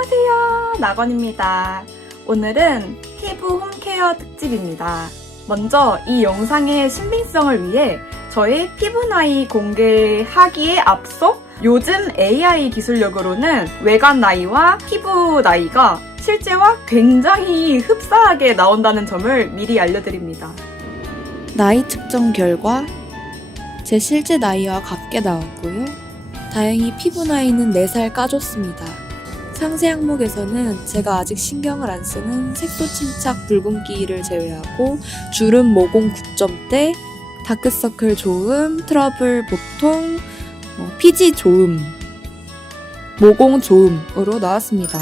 안녕하세요, 나건입니다. 오늘은 피부 홈케어 특집입니다. 먼저 이 영상의 신빙성을 위해 저의 피부 나이 공개하기에 앞서 요즘 AI 기술력으로는 외관 나이와 피부 나이가 실제와 굉장히 흡사하게 나온다는 점을 미리 알려드립니다. 나이 측정 결과 제 실제 나이와 같게 나왔고요. 다행히 피부 나이는 4살 까줬습니다. 상세 항목에서는 제가 아직 신경을 안 쓰는 색소 침착 붉은기를 제외하고 주름 모공 9점대, 다크서클 조음, 트러블 보통, 피지 조음, 모공 조음으로 나왔습니다.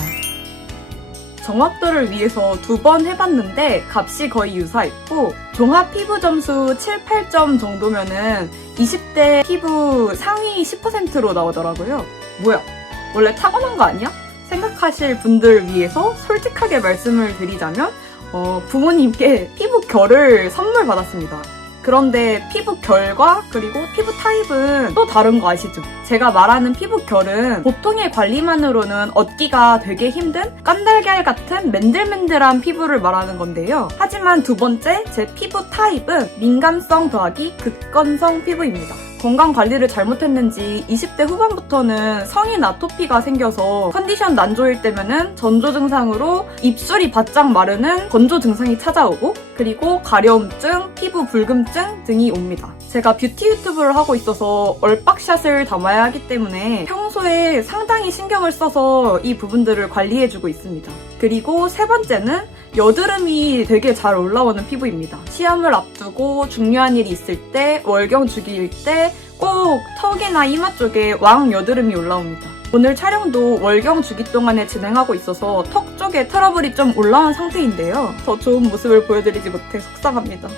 정확도를 위해서 2번 해봤는데 값이 거의 유사했고 종합 피부 점수 7, 8점 정도면은 20대 피부 상위 10%로 나오더라고요. 뭐야? 원래 타고난 거 아니야? 생각하실 분들 위해서 솔직하게 말씀을 드리자면 부모님께 피부 결을 선물 받았습니다. 그런데 피부 결과 그리고 피부 타입은 또 다른 거 아시죠? 제가 말하는 피부 결은 보통의 관리만으로는 얻기가 되게 힘든 깐달걀 같은 맨들맨들한 피부를 말하는 건데요. 하지만 2번째, 제 피부 타입은 민감성 더하기 극건성 피부입니다. 건강관리를 잘못했는지 20대 후반부터는 성인 아토피가 생겨서 컨디션 난조일 때면은 전조 증상으로 입술이 바짝 마르는 건조 증상이 찾아오고 그리고 가려움증, 피부 붉음증 등이 옵니다. 제가 뷰티 유튜브를 하고 있어서 얼빡샷을 담아야 하기 때문에 평소에 상당히 신경을 써서 이 부분들을 관리해주고 있습니다. 그리고 3번째는 여드름이 되게 잘 올라오는 피부입니다. 시험을 앞두고 중요한 일이 있을 때, 월경 주기일 때 꼭 턱이나 이마 쪽에 왕 여드름이 올라옵니다. 오늘 촬영도 월경 주기 동안에 진행하고 있어서 턱 쪽에 트러블이 좀 올라온 상태인데요. 더 좋은 모습을 보여드리지 못해 속상합니다.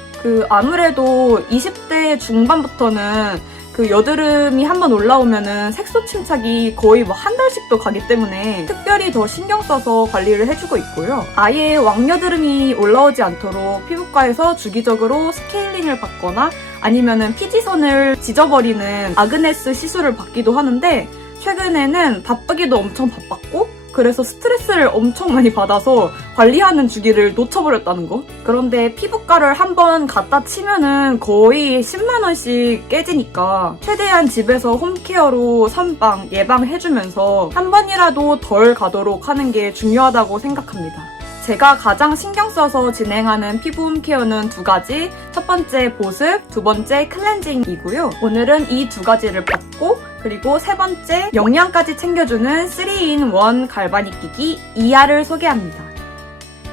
아무래도 20대 중반부터는 여드름이 한번 올라오면은 색소 침착이 거의 한 달씩도 가기 때문에 특별히 더 신경 써서 관리를 해주고 있고요. 아예 왕여드름이 올라오지 않도록 피부과에서 주기적으로 스케일링을 받거나 아니면은 피지선을 지져버리는 아그네스 시술을 받기도 하는데 최근에는 바쁘기도 엄청 바빴고 그래서 스트레스를 엄청 많이 받아서 관리하는 주기를 놓쳐버렸다는 거. 그런데 피부과를 한번 갖다 치면은 거의 10만 원씩 깨지니까 최대한 집에서 홈케어로 선방, 예방해주면서 한 번이라도 덜 가도록 하는 게 중요하다고 생각합니다. 제가 가장 신경 써서 진행하는 피부 홈케어는 2가지. 첫 번째 보습, 2번째 클렌징이고요. 오늘은 이 2가지를 받고 그리고 3번째 영양까지 챙겨주는 3in1 갈바닉 기기 이하를 소개합니다.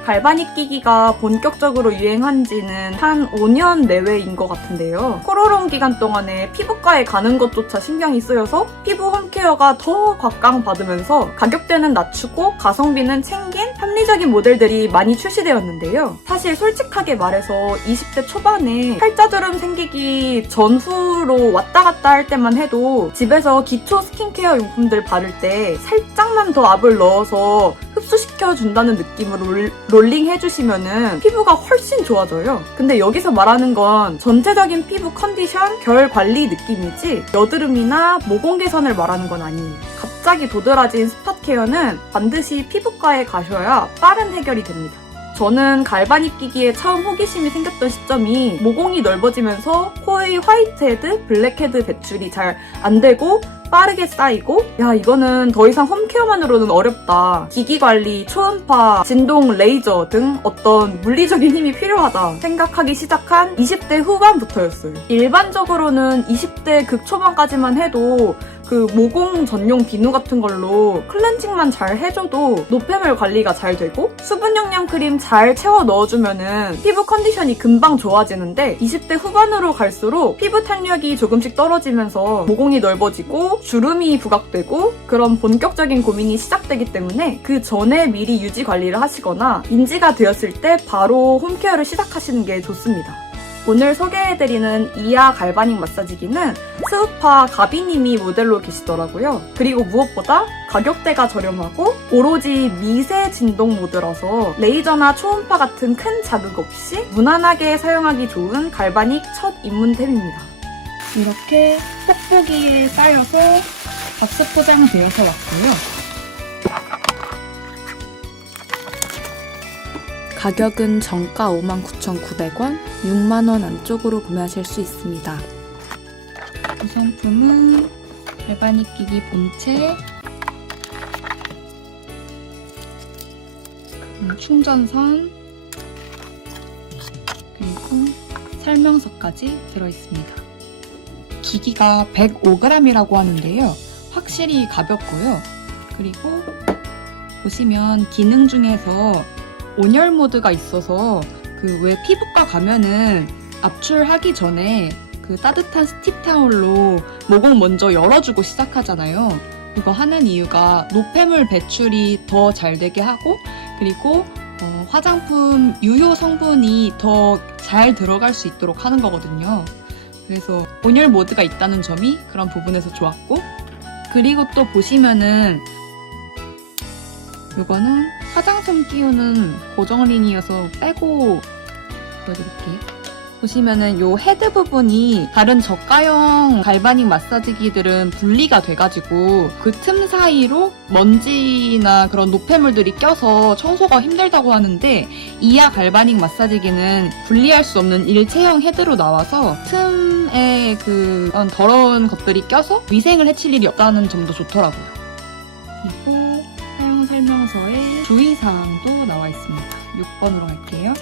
갈바닉 기기가 본격적으로 유행한 지는 한 5년 내외인 것 같은데요. 코로나 기간 동안에 피부과에 가는 것조차 신경이 쓰여서 피부 홈케어가 더 각광받으면서 가격대는 낮추고 가성비는 챙긴 합리적인 모델들이 많이 출시되었는데요. 사실 솔직하게 말해서 20대 초반에 팔자주름 생기기 전후로 왔다 갔다 할 때만 해도 집에서 기초 스킨케어 용품들 바를 때 살짝만 더 압을 넣어서 흡수시켜준다는 느낌으로 롤링 해주시면은 피부가 훨씬 좋아져요. 근데 여기서 말하는 건 전체적인 피부 컨디션, 결 관리 느낌이지 여드름이나 모공 개선을 말하는 건 아니에요. 갑자기 도드라진 스팟 케어는 반드시 피부과에 가셔야 빠른 해결이 됩니다. 저는 갈바닉 기기에 처음 호기심이 생겼던 시점이 모공이 넓어지면서 코의 화이트헤드, 블랙헤드 배출이 잘 안 되고 빠르게 쌓이고 야 이거는 더 이상 홈케어만으로는 어렵다. 기기 관리, 초음파, 진동, 레이저 등 어떤 물리적인 힘이 필요하다 생각하기 시작한 20대 후반부터였어요. 일반적으로는 20대 극초반까지만 해도 모공 전용 비누 같은 걸로 클렌징만 잘 해줘도 노폐물 관리가 잘 되고 수분 영양 크림 잘 채워 넣어주면은 피부 컨디션이 금방 좋아지는데 20대 후반으로 갈수록 피부 탄력이 조금씩 떨어지면서 모공이 넓어지고 주름이 부각되고 그런 본격적인 고민이 시작되기 때문에 그 전에 미리 유지 관리를 하시거나 인지가 되었을 때 바로 홈케어를 시작하시는 게 좋습니다. 오늘 소개해드리는 이하 갈바닉 마사지기는 스우파 가비님이 모델로 계시더라고요. 그리고 무엇보다 가격대가 저렴하고 오로지 미세 진동 모드라서 레이저나 초음파 같은 큰 자극 없이 무난하게 사용하기 좋은 갈바닉 첫 입문템입니다. 이렇게 팩폭이 쌓여서 박스 포장되어서 왔고요. 가격은 정가 59,900원, 6만원 안쪽으로 구매하실 수 있습니다. 구성품은 갈바닉기기 본체, 충전선, 그리고 설명서까지 들어있습니다. 기기가 105g이라고 하는데요. 확실히 가볍고요. 그리고 보시면 기능 중에서 온열 모드가 있어서 그 왜 피부과 가면은 압출하기 전에 그 따뜻한 스틱 타올로 모공 먼저 열어주고 시작하잖아요. 이거 하는 이유가 노폐물 배출이 더 잘 되게 하고, 그리고 화장품 유효 성분이 더 잘 들어갈 수 있도록 하는 거거든요. 그래서 온열 모드가 있다는 점이 그런 부분에서 좋았고, 그리고 또 보시면은 이거는 화장솜 끼우는 고정링이어서 빼고 보여드릴게요. 보시면은 요 헤드 부분이 다른 저가형 갈바닉 마사지기들은 분리가 돼가지고 그 틈 사이로 먼지나 그런 노폐물들이 껴서 청소가 힘들다고 하는데, 이하 갈바닉 마사지기는 분리할 수 없는 일체형 헤드로 나와서 틈에 그런 더러운 것들이 껴서 위생을 해칠 일이 없다는 점도 좋더라고요. 그리고 사용 설명서에 주의사항도 나와 있습니다. 6번으로 갈게요.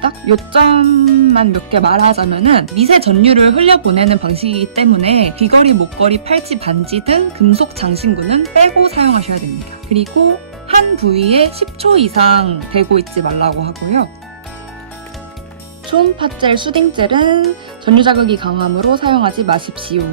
딱 요점만 몇 개 말하자면은 미세 전류를 흘려보내는 방식이기 때문에 귀걸이, 목걸이, 팔찌, 반지 등 금속 장신구는 빼고 사용하셔야 됩니다. 그리고 한 부위에 10초 이상 대고 있지 말라고 하고요. 초음파 젤, 수딩 젤은 전류 자극이 강함으로 사용하지 마십시오.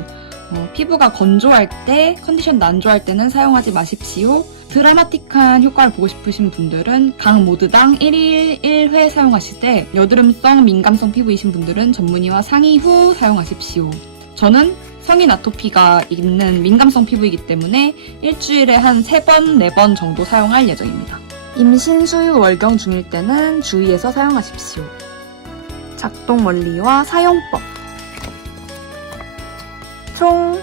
피부가 건조할 때, 컨디션 난조할 때는 사용하지 마십시오. 드라마틱한 효과를 보고 싶으신 분들은 각 모드당 1일 1회 사용하시되, 여드름성, 민감성 피부이신 분들은 전문의와 상의 후 사용하십시오. 저는 성인 아토피가 있는 민감성 피부이기 때문에 일주일에 한 3번, 4번 정도 사용할 예정입니다. 임신, 수유, 월경 중일 때는 주의해서 사용하십시오. 작동 원리와 사용법. 총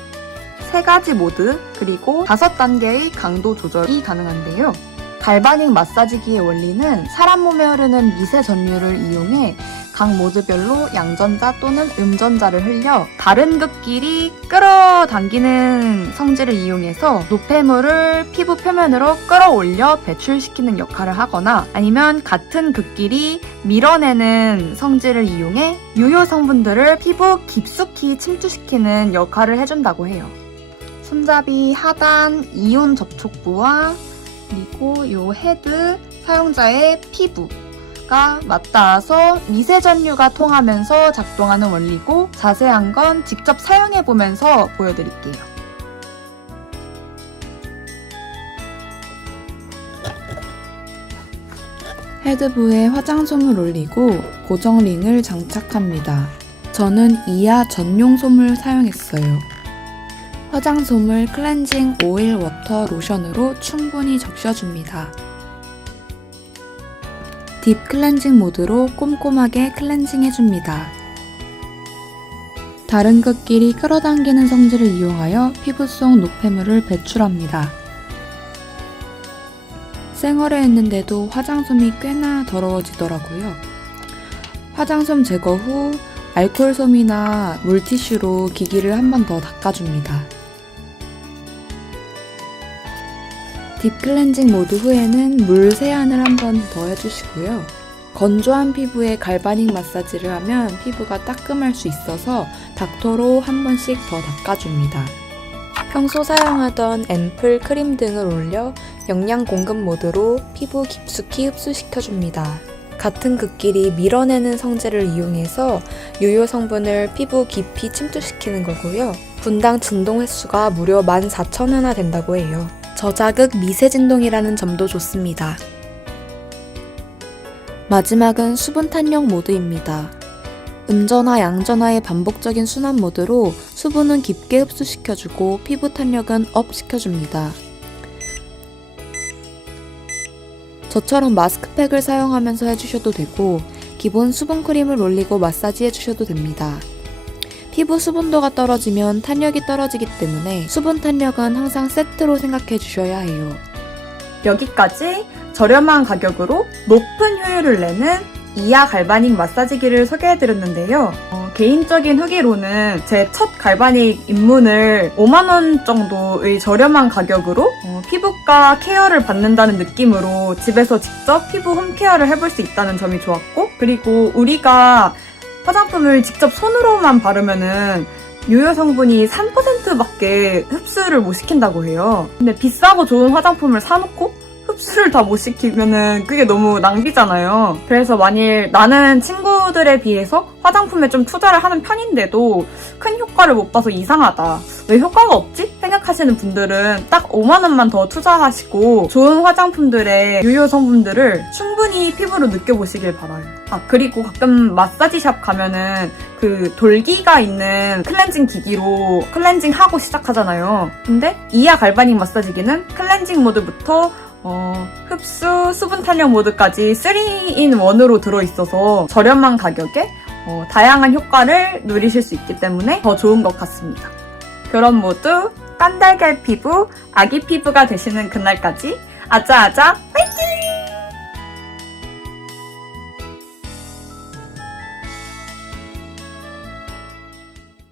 3가지 모드, 그리고 5단계의 강도 조절이 가능한데요. 갈바닉 마사지기의 원리는 사람 몸에 흐르는 미세 전류를 이용해 각 모드별로 양전자 또는 음전자를 흘려 다른 극끼리 끌어당기는 성질을 이용해서 노폐물을 피부 표면으로 끌어올려 배출시키는 역할을 하거나, 아니면 같은 극끼리 밀어내는 성질을 이용해 유효 성분들을 피부 깊숙이 침투시키는 역할을 해준다고 해요. 손잡이 하단 이온 접촉부와 그리고 이 헤드, 사용자의 피부가 맞닿아서 미세 전류가 통하면서 작동하는 원리고, 자세한 건 직접 사용해보면서 보여드릴게요. 헤드부에 화장솜을 올리고 고정링을 장착합니다. 저는 이하 전용 솜을 사용했어요. 화장솜을 클렌징 오일 워터 로션으로 충분히 적셔줍니다. 딥 클렌징 모드로 꼼꼼하게 클렌징 해줍니다. 다른 극끼리 끌어당기는 성질을 이용하여 피부 속 노폐물을 배출합니다. 생얼에 했는데도 화장솜이 꽤나 더러워지더라고요. 화장솜 제거 후 알코올솜이나 물티슈로 기기를 한 번 더 닦아줍니다. 딥 클렌징 모드 후에는 물 세안을 한 번 더 해주시고요. 건조한 피부에 갈바닉 마사지를 하면 피부가 따끔할 수 있어서 닥터로 한 번씩 더 닦아줍니다. 평소 사용하던 앰플, 크림 등을 올려 영양 공급 모드로 피부 깊숙이 흡수시켜줍니다. 같은 극끼리 밀어내는 성질을 이용해서 유효 성분을 피부 깊이 침투시키는 거고요. 분당 진동 횟수가 무려 14,000회나 된다고 해요. 저자극 미세 진동이라는 점도 좋습니다. 마지막은 수분 탄력 모드입니다. 음전화, 양전화의 반복적인 순환 모드로 수분은 깊게 흡수시켜주고 피부 탄력은 업 시켜줍니다. 저처럼 마스크팩을 사용하면서 해주셔도 되고, 기본 수분 크림을 올리고 마사지 해주셔도 됩니다. 피부 수분도가 떨어지면 탄력이 떨어지기 때문에 수분 탄력은 항상 세트로 생각해 주셔야 해요. 여기까지 저렴한 가격으로 높은 효율을 내는 이하 갈바닉 마사지기를 소개해드렸는데요. 개인적인 후기로는 제 첫 갈바닉 입문을 5만원 정도의 저렴한 가격으로 피부과 케어를 받는다는 느낌으로 집에서 직접 피부 홈케어를 해볼 수 있다는 점이 좋았고, 그리고 우리가 화장품을 직접 손으로만 바르면은 유효 성분이 3%밖에 흡수를 못 시킨다고 해요. 근데 비싸고 좋은 화장품을 사놓고 흡수를 다 못 시키면은 그게 너무 낭비잖아요. 그래서 만일 나는 친구들에 비해서 화장품에 좀 투자를 하는 편인데도 큰 효과를 못 봐서 이상하다, 왜 효과가 없지? 생각하시는 분들은 딱 5만원만 더 투자하시고 좋은 화장품들의 유효 성분들을 충분히 피부로 느껴보시길 바라요. 그리고 가끔 마사지샵 가면은 그 돌기가 있는 클렌징 기기로 클렌징하고 시작하잖아요. 근데 이하 갈바닉 마사지기는 클렌징 모드부터 흡수, 수분 탄력 모드까지 3in1으로 들어있어서 저렴한 가격에 다양한 효과를 누리실 수 있기 때문에 더 좋은 것 같습니다. 그럼 모두 깐달걀 피부, 아기 피부가 되시는 그날까지 아자아자